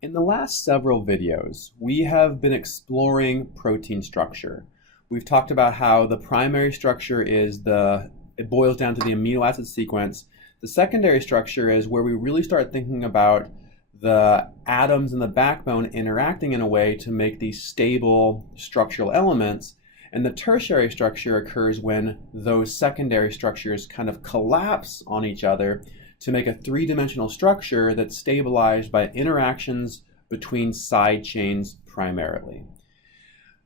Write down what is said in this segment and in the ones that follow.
In the last several videos, we have been exploring protein structure. We've talked about how the primary structure is it boils down to the amino acid sequence. The secondary structure is where we really start thinking about the atoms in the backbone interacting in a way to make these stable structural elements. And the tertiary structure occurs when those secondary structures kind of collapse on each other to make a three-dimensional structure that's stabilized by interactions between side chains primarily.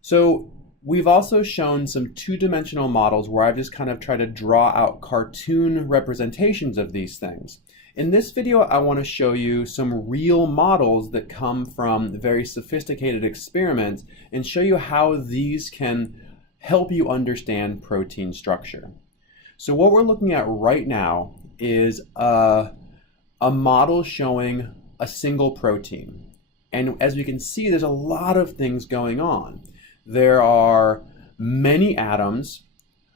So we've also shown some two-dimensional models where I've just kind of tried to draw out cartoon representations of these things. In this video, I want to show you some real models that come from very sophisticated experiments and show you how these can help you understand protein structure. So what we're looking at right now is a model showing a single protein. And as we can see, there's a lot of things going on. There are many atoms,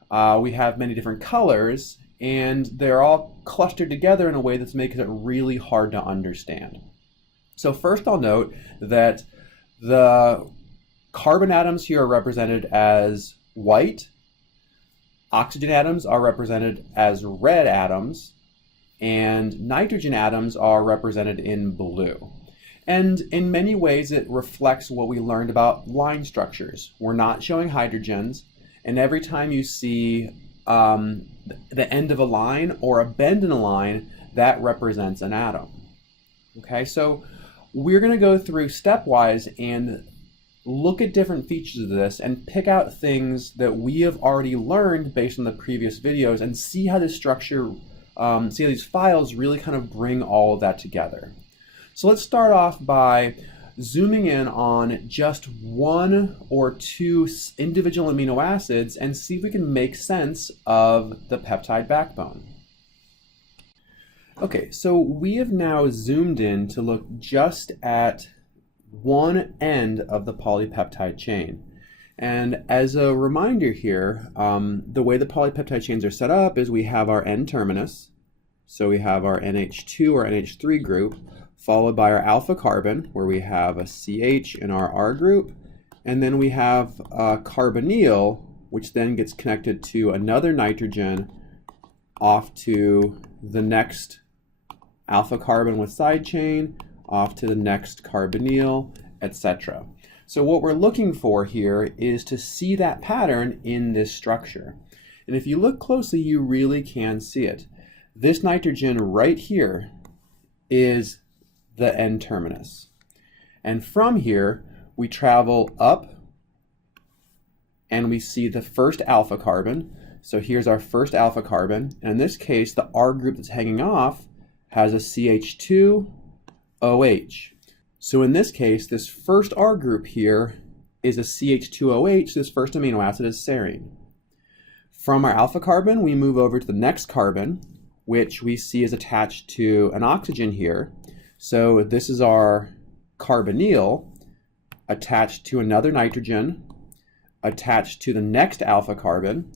we have many different colors, and they're all clustered together in a way that's making it really hard to understand. So first I'll note that the carbon atoms here are represented as white, oxygen atoms are represented as red atoms, and nitrogen atoms are represented in blue. And in many ways, it reflects what we learned about line structures. We're not showing hydrogens, and every time you see the end of a line or a bend in a line, that represents an atom. Okay, so we're going to go through stepwise and look at different features of this and pick out things that we have already learned based on the previous videos and see how this structure, see how these files really kind of bring all of that together. So let's start off by zooming in on just one or two individual amino acids and see if we can make sense of the peptide backbone. Okay, so we have now zoomed in to look just at one end of the polypeptide chain. And as a reminder here, the way the polypeptide chains are set up is we have our N-terminus, so we have our NH2 or NH3 group, followed by our alpha carbon, where we have a CH in our R group, and then we have a carbonyl, which then gets connected to another nitrogen off to the next alpha carbon with side chain, off to the next carbonyl, etc. So what we're looking for here is to see that pattern in this structure. And if you look closely, you really can see it. This nitrogen right here is the N-terminus. And from here, we travel up and we see the first alpha carbon. So here's our first alpha carbon. And in this case, the R group that's hanging off has a CH2OH. So in this case, this first R group here is a CH2OH. This first amino acid is serine. From our alpha carbon, we move over to the next carbon, which we see is attached to an oxygen here. So this is our carbonyl attached to another nitrogen, attached to the next alpha carbon,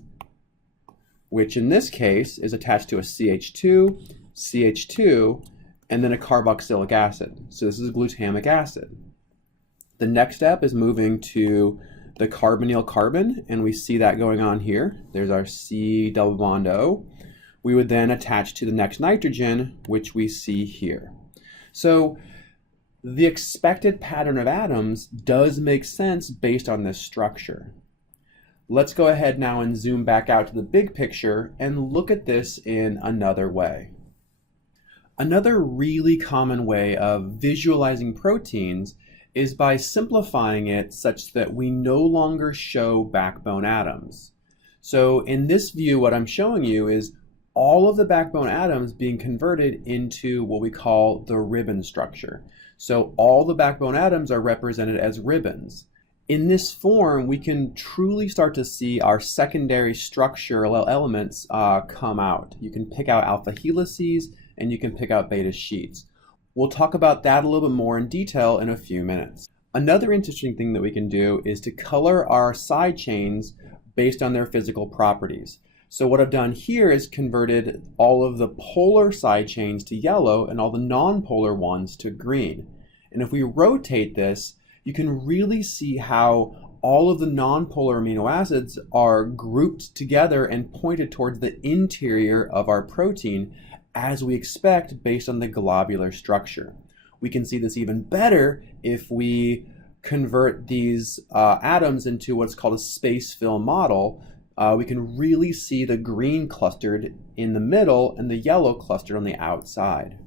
which in this case is attached to a CH2, CH2, and then a carboxylic acid. So this is glutamic acid. The next step is moving to the carbonyl carbon, and we see that going on here. There's our C double bond O. We would then attach to the next nitrogen, which we see here. So the expected pattern of atoms does make sense based on this structure. Let's go ahead now and zoom back out to the big picture and look at this in another way. Another really common way of visualizing proteins is by simplifying it such that we no longer show backbone atoms. So in this view, what I'm showing you is all of the backbone atoms being converted into what we call the ribbon structure. So all the backbone atoms are represented as ribbons. In this form, we can truly start to see our secondary structural elements come out. You can pick out alpha helices and you can pick out beta sheets. We'll talk about that a little bit more in detail in a few minutes. Another interesting thing that we can do is to color our side chains based on their physical properties. So what I've done here is converted all of the polar side chains to yellow and all the non-polar ones to green. And if we rotate this, you can really see how all of the nonpolar amino acids are grouped together and pointed towards the interior of our protein, as we expect based on the globular structure. We can see this even better if we convert these atoms into what's called a space fill model. We can really see the green clustered in the middle and the yellow clustered on the outside.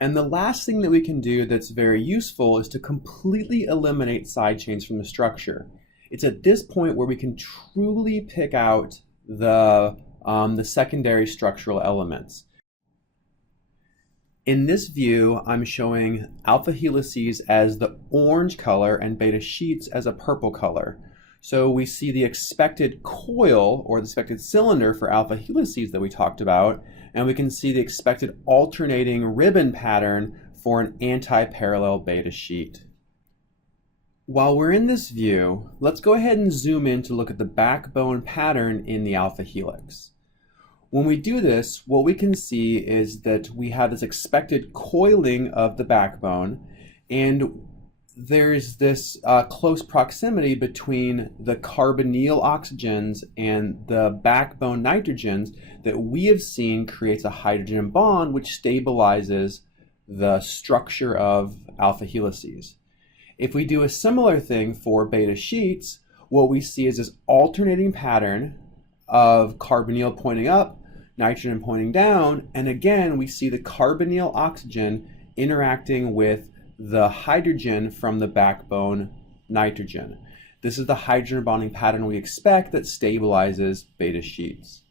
And the last thing that we can do that's very useful is to completely eliminate side chains from the structure. It's at this point where we can truly pick out the secondary structural elements. In this view, I'm showing alpha helices as the orange color and beta sheets as a purple color. So we see the expected coil or the expected cylinder for alpha helices that we talked about, and we can see the expected alternating ribbon pattern for an anti-parallel beta sheet. While we're in this view, let's go ahead and zoom in to look at the backbone pattern in the alpha helix. When we do this, what we can see is that we have this expected coiling of the backbone, and there's this close proximity between the carbonyl oxygens and the backbone nitrogens that we have seen creates a hydrogen bond which stabilizes the structure of alpha helices. If we do a similar thing for beta sheets, what we see is this alternating pattern of carbonyl pointing up, nitrogen pointing down, and again we see the carbonyl oxygen interacting with the hydrogen from the backbone nitrogen. This is the hydrogen bonding pattern we expect that stabilizes beta sheets.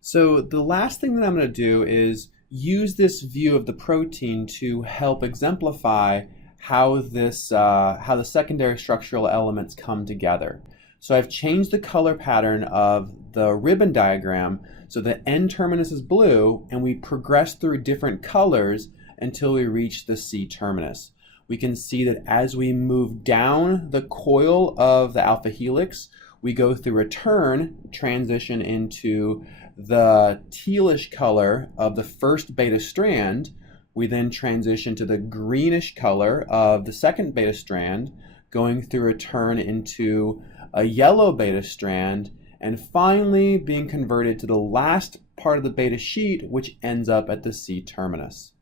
So the last thing that I'm going to do is use this view of the protein to help exemplify how the secondary structural elements come together. So I've changed the color pattern of the ribbon diagram so the N-terminus is blue, and we progress through different colors until we reach the C-terminus. We can see that as we move down the coil of the alpha helix, we go through a turn, transition into the tealish color of the first beta strand. We then transition to the greenish color of the second beta strand, going through a turn into a yellow beta strand, and finally being converted to the last part of the beta sheet, which ends up at the C-terminus.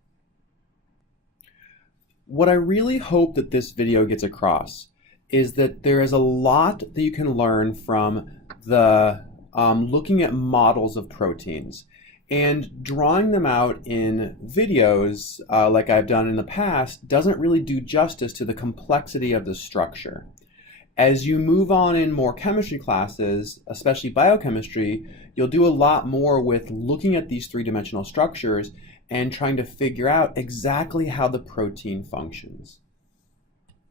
What I really hope that this video gets across is that there is a lot that you can learn from the looking at models of proteins, and drawing them out in videos like I've done in the past doesn't really do justice to the complexity of the structure. As you move on in more chemistry classes, especially biochemistry, you'll do a lot more with looking at these three-dimensional structures and trying to figure out exactly how the protein functions.